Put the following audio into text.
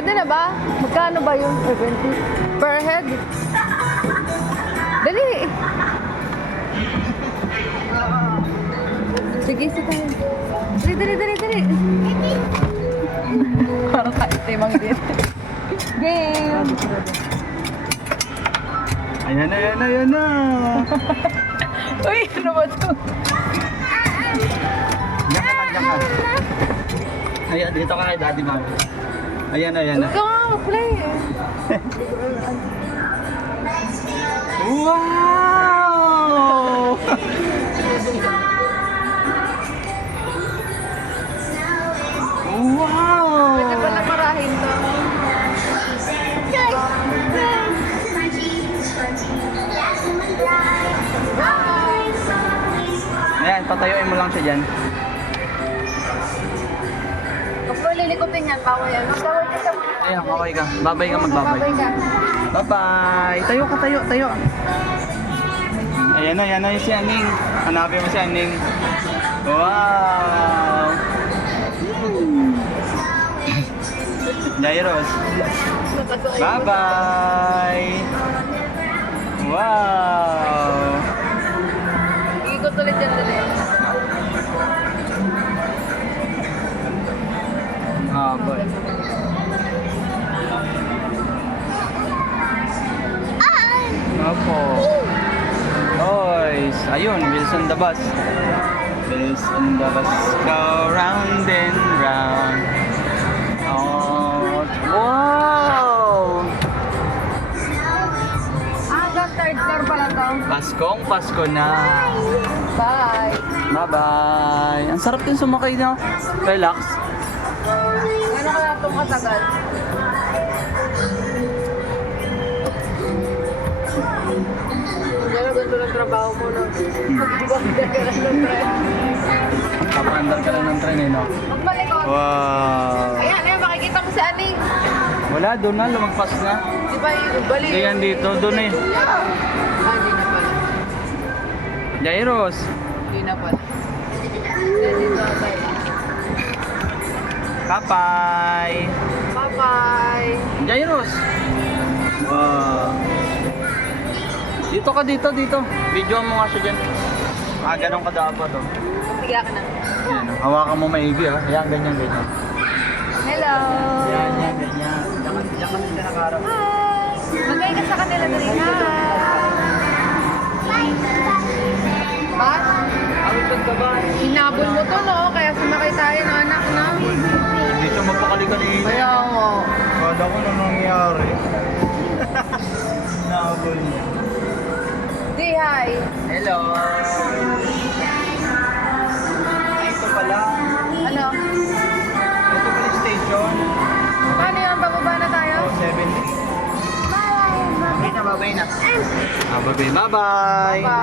Pwede na ba? Magkano ba yung 20 per head? Dali! Sige, sige. Dali. Parang kaitimang din. Game! Ayan na. Uy, ano ba ito? Diyan ka. Ayan, dito ka kay Daddy Mami. Ayan na. Huwag ka nga, play. Wow! Wow! Pwede pala marahin to. Ayan, patayuin mo lang siya dyan. Huwag mo lilikutin yan, bawal yan. Magbawal ka sa mga. Ayan, kaway ka. Babay ka, magbabay. Babay ka. Bye-bye! Tayo ka, tayo. Ayan na yung si Aning. Hanapin mo si Aning. Wow! Jairos. Bye-bye! Wow! Ikot ulit yan dali. Ah, boy. Opo. Boys, ayun, wheels on the bus. Wheels on the bus go round and round. Oh, wow! Hanggang third floor pala to. Paskong Pasko na. Bye. Bye-bye. Ang sarap din sumakay na. Relax. Ano kaya itong katagal? Gano'n ganito ng trabaho mo, no? Magbibigay ka lang ng tren. Papaandar ka lang ng tren eh, no? Magbalikot. Wow! Ayan, makikita mo si Aning. Wala, doon na. Lumagpas na. Di ba yung balik? Hindi yan dito. Doon eh. Hindi na pala. Jairos. Hindi na pala. Dito tayo. Kapay. Bye-bye. Jairos. Wow. Dito ka, dito. Video mo nga siya dyan. Ah, ganun ka dapat, oh. Sige ka na. Yan, oh. Hawakan mo maigi, ah. Yan, ganyan. Hello. Yan, ganyan. Diyan ka sila nakaharap. Hi. Magay ka sa kanila dali. Hi. Ba? Awit ka ba? Hinabol mo to, no? Kaya sumakay tayo ng anak, no? Hindi siya mapakali kanina. Kaya mo. Kala ko na nangyari. Nahabol niya. Di, hi. Hello. Ito pala. Ano? Ito pala yung station. Paano yun? Bababa na tayo? 70. Babay na. Babay. Bye-bye.